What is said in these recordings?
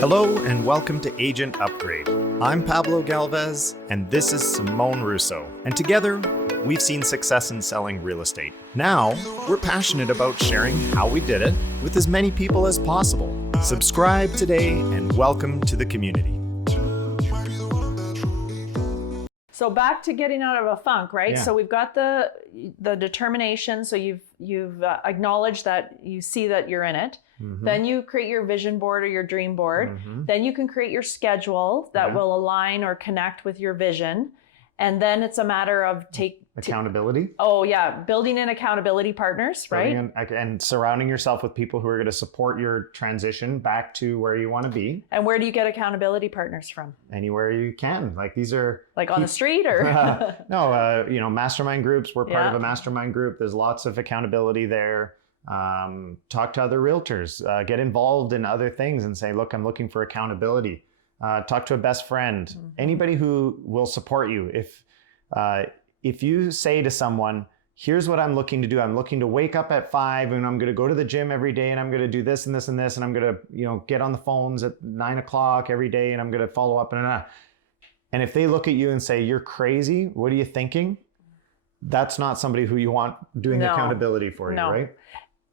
Hello and welcome to Agent Upgrade. I'm Pablo Galvez and this is Simone Russo. And together, we've seen success in selling real estate. Now, we're passionate about sharing how we did it with as many people as possible. Subscribe today and welcome to the community. So back to getting out of a funk, right? Yeah. So we've got the determination. So you've acknowledged that you see that you're in it. Mm-hmm. Then you create your vision board or your dream board. Mm-hmm. Then you can create your schedule that will align or connect with your vision. And then it's a matter of accountability. Building in accountability partners, right? And surrounding yourself with people who are going to support your transition back to where you want to be. And where do you get accountability partners from? Anywhere you can. Like these are like on the street or no, mastermind groups. We're part of a mastermind group. There's lots of accountability there. Talk to other realtors, get involved in other things and say, look, I'm looking for accountability. Talk to a best friend, anybody who will support you. If you say to someone, here's what I'm looking to do. I'm looking to wake up at 5 and I'm going to go to the gym every day and I'm going to do this and this and this. And I'm going to, get on the phones at 9 o'clock every day and I'm going to follow up. And if they look at you and say, you're crazy, what are you thinking? That's not somebody who you want doing accountability for you, right?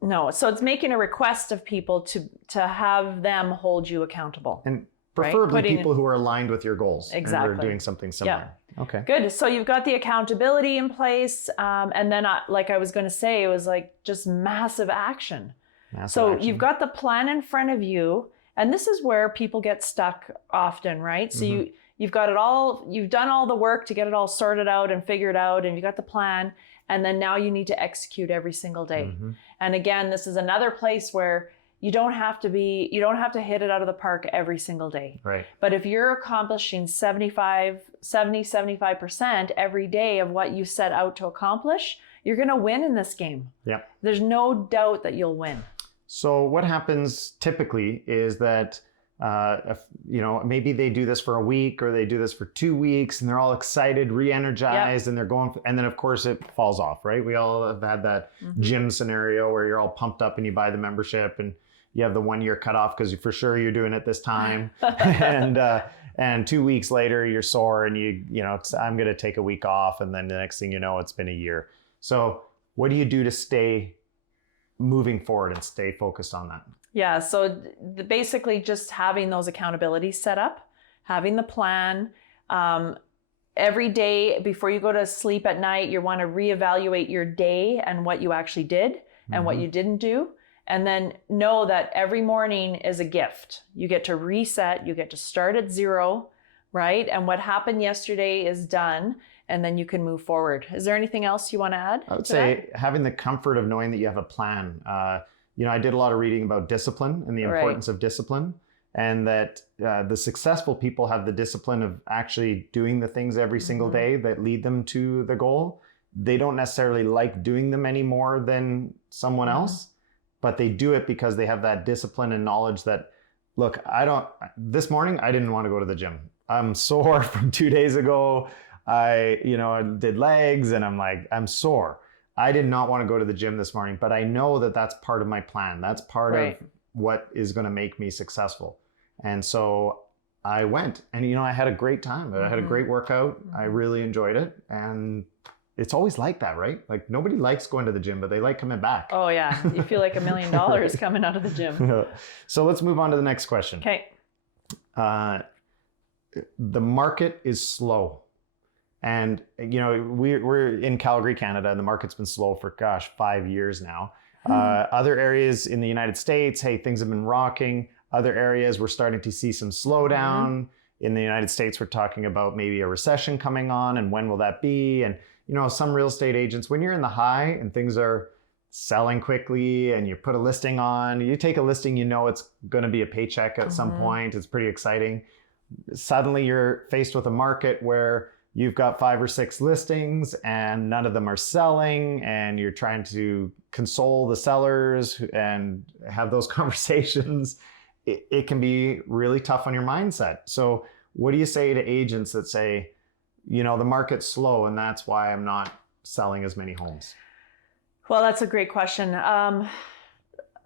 No. So it's making a request of people to have them hold you accountable. And preferably people who are aligned with your goals. Exactly. And are doing something similar. Yeah. Okay. Good. So you've got the accountability in place. And then like I was going to say, it was like just massive action. You've got the plan in front of you. And this is where people get stuck often, right? So you've got it all, you've done all the work to get it all sorted out and figured out, and you've got the plan. And then now you need to execute every single day. Mm-hmm. And again, this is another place where you don't have to hit it out of the park every single day. Right. But if you're accomplishing 75% every day of what you set out to accomplish, you're going to win in this game. Yeah. There's no doubt that you'll win. So what happens typically is that maybe they do this for a week or they do this for 2 weeks and they're all excited, re-energized, and they're going, and then of course it falls off, right? We all have had that gym scenario where you're all pumped up and you buy the membership and you have the 1 year cutoff because for sure you're doing it this time. and 2 weeks later you're sore and I'm going to take a week off. And then the next thing you know, it's been a year. So what do you do to stay moving forward and stay focused on that? Yeah, so basically just having those accountabilities set up, having the plan. Every day before you go to sleep at night, you want to reevaluate your day and what you actually did and what you didn't do. And then know that every morning is a gift. You get to reset, you get to start at zero, right? And what happened yesterday is done, and then you can move forward. Is there anything else you want to add? I would say having the comfort of knowing that you have a plan. I did a lot of reading about discipline and the importance of discipline, and that the successful people have the discipline of actually doing the things every single day that lead them to the goal. They don't necessarily like doing them any more than someone else, but they do it because they have that discipline and knowledge that, look, this morning, I didn't want to go to the gym. I'm sore from 2 days ago. I did legs and I'm sore. I did not want to go to the gym this morning, but I know that that's part of my plan. That's part of what is going to make me successful. And so I went and, I had a great time. I had a great workout. I really enjoyed it. And it's always like that, right? Like nobody likes going to the gym, but they like coming back. Oh yeah. You feel like $1 million coming out of the gym. So let's move on to the next question. Okay. The market is slow. And, we're in Calgary, Canada, and the market's been slow for, 5 years now. Other areas in the United States, things have been rocking. Other areas, we're starting to see some slowdown. In the United States, we're talking about maybe a recession coming on, and when will that be? And, some real estate agents, when you're in the high and things are selling quickly and you put a listing on, you take a listing, it's going to be a paycheck at some point. It's pretty exciting. Suddenly you're faced with a market where you've got 5 or 6 listings and none of them are selling, and you're trying to console the sellers and have those conversations. It can be really tough on your mindset. So what do you say to agents that say, the market's slow and that's why I'm not selling as many homes? Well, that's a great question.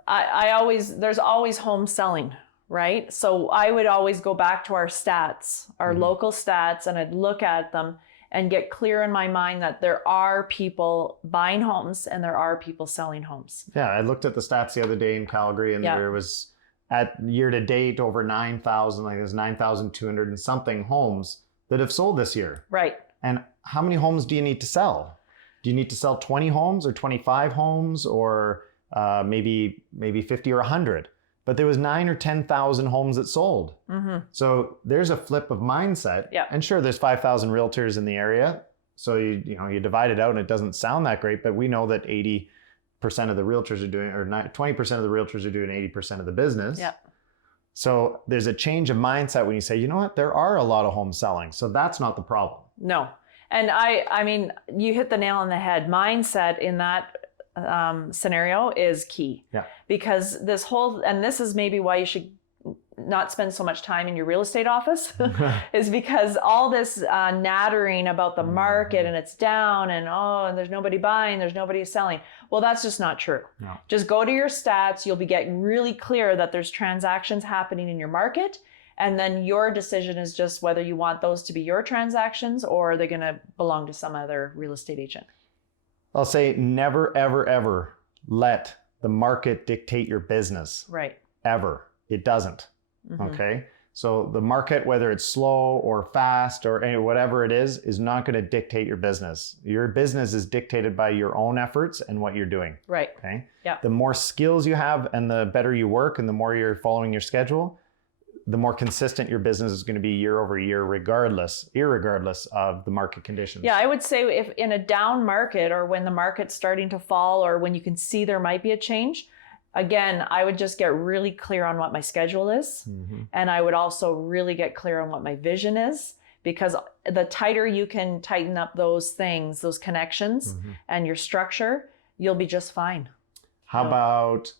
There's always home selling, right? So I would always go back to our stats, our local stats, and I'd look at them and get clear in my mind that there are people buying homes and there are people selling homes. Yeah, I looked at the stats the other day in Calgary, and there was at year to date over 9,000, like there's 9,200 and something homes that have sold this year. Right. And how many homes do you need to sell? Do you need to sell 20 homes or 25 homes or maybe 50 or 100? But there was 9,000 or 10,000 homes that sold. So there's a flip of mindset. Yeah. And sure, there's 5,000 realtors in the area. So you divide it out and it doesn't sound that great, but we know that 80% of the realtors are doing, or 20% of the realtors are doing 80% of the business. Yeah. So there's a change of mindset when you say, you know what, there are a lot of homes selling. So that's not the problem. No. And I mean, you hit the nail on the head. Mindset in that scenario is key. Yeah. Because this is maybe why you should not spend so much time in your real estate office is because all this nattering about the market and it's down and there's nobody buying, there's nobody selling. Well, that's just not true. No. Just go to your stats. You'll be getting really clear that there's transactions happening in your market. And then your decision is just whether you want those to be your transactions or they're going to belong to some other real estate agent. I'll say never, ever, ever let the market dictate your business. Right. Ever. It doesn't. Okay. So the market, whether it's slow or fast or whatever it is not going to dictate your business. Your business is dictated by your own efforts and what you're doing. Right. Okay. Yeah. The more skills you have and the better you work and the more you're following your schedule, the more consistent your business is going to be year over year, irregardless of the market conditions. Yeah, I would say if in a down market or when the market's starting to fall or when you can see there might be a change, again, I would just get really clear on what my schedule is. And I would also really get clear on what my vision is, because the tighter you can tighten up those things, those connections and your structure, you'll be just fine. How about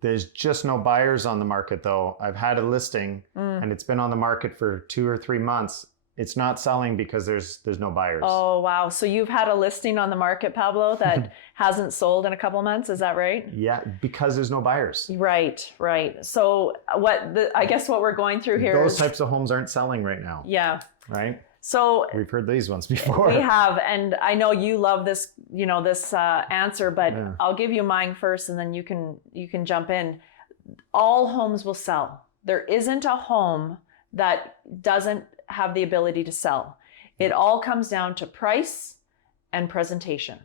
there's just no buyers on the market though? I've had a listing and it's been on the market for 2 or 3 months. It's not selling because there's no buyers. Oh, wow. So you've had a listing on the market, Pablo, that hasn't sold in a couple months. Is that right? Yeah, because there's no buyers. Right. So I guess what we're going through here Those types of homes aren't selling right now. Yeah. Right? So we've heard these ones before. We have, and I know you love this, this answer, but I'll give you mine first and then you can jump in. All homes will sell. There isn't a home that doesn't have the ability to sell. It all comes down to price and presentation.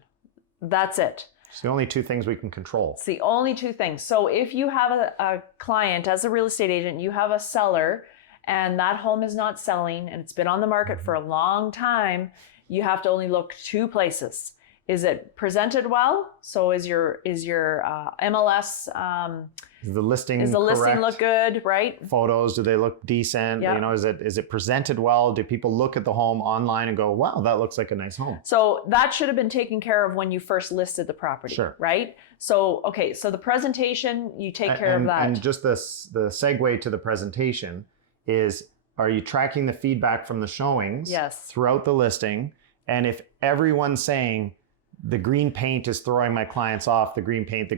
That's it. It's the only two things we can control. It's the only two things. So if you have a client as a real estate agent, you have a seller and that home is not selling and it's been on the market for a long time, you have to only look 2 places. Is it presented well? So is your MLS is the listing Is the correct? Listing look good, right? Photos, do they look decent? Yep. Is it presented well? Do people look at the home online and go, wow, that looks like a nice home? So that should have been taken care of when you first listed the property, sure. Right? So, okay, so the presentation, you take care of that. And just the segue to the presentation is, are you tracking the feedback from the showings throughout the listing? And if everyone's saying, the green paint is throwing my clients off, the green paint,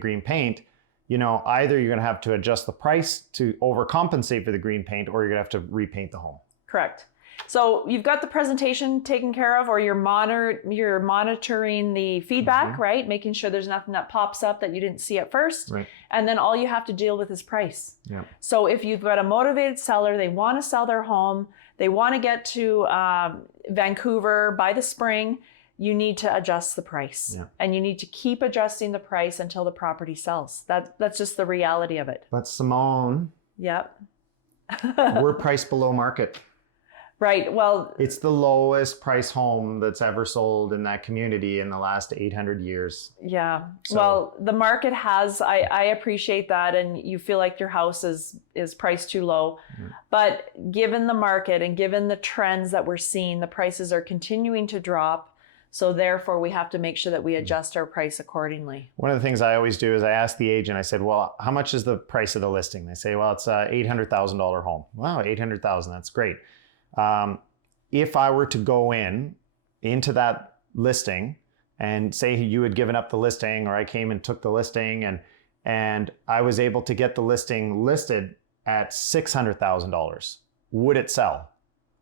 either you're going to have to adjust the price to overcompensate for the green paint or you're going to have to repaint the home. Correct. So you've got the presentation taken care of, or you're monitoring the feedback, right? Making sure there's nothing that pops up that you didn't see at first. Right. And then all you have to deal with is price. Yeah. So if you've got a motivated seller, they want to sell their home, they want to get to Vancouver by the spring, you need to adjust the price. Yeah. And you need to keep adjusting the price until the property sells. That's just the reality of it. But Simone, yep. We're priced below market. Right. Well, it's the lowest price home that's ever sold in that community in the last 800 years. Yeah. So, well, the market has, I appreciate that. And you feel like your house is priced too low. But given the market and given the trends that we're seeing, the prices are continuing to drop. So therefore, we have to make sure that we adjust our price accordingly. One of the things I always do is I ask the agent, I said, well, how much is the price of the listing? They say, well, it's a $800,000 home. Wow, $800,000, that's great. If I were to go into that listing and say you had given up the listing, or I came and took the listing and I was able to get the listing listed at $600,000, would it sell?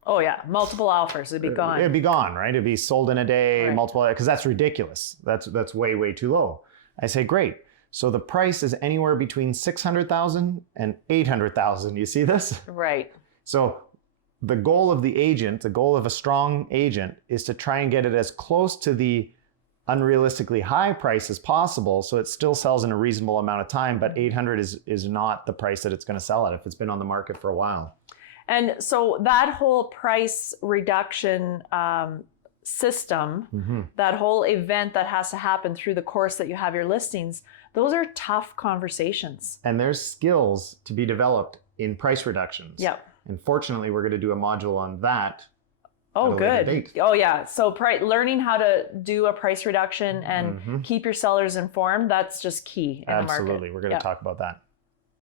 Oh yeah, multiple offers, it'd be gone. It'd be gone, right? It'd be sold in a day, Right. multiple, because that's ridiculous. That's way, way too low. I say, great. So the price is anywhere between 600,000 and 800,000. You see this? Right. So the goal of the agent, the goal of a strong agent, is to try and get it as close to the unrealistically high price as possible, so it still sells in a reasonable amount of time, but 800 is not the price that it's going to sell at if it's been on the market for a while. And so that whole price reduction system, that whole event that has to happen through the course that you have your listings, those are tough conversations. And there's skills to be developed in price reductions. Yep. And fortunately, we're going to do a module on that. Oh, at a later good. date. Oh, yeah. So learning how to do a price reduction and keep your sellers informed, that's just key in the market. Absolutely. We're going to talk about that.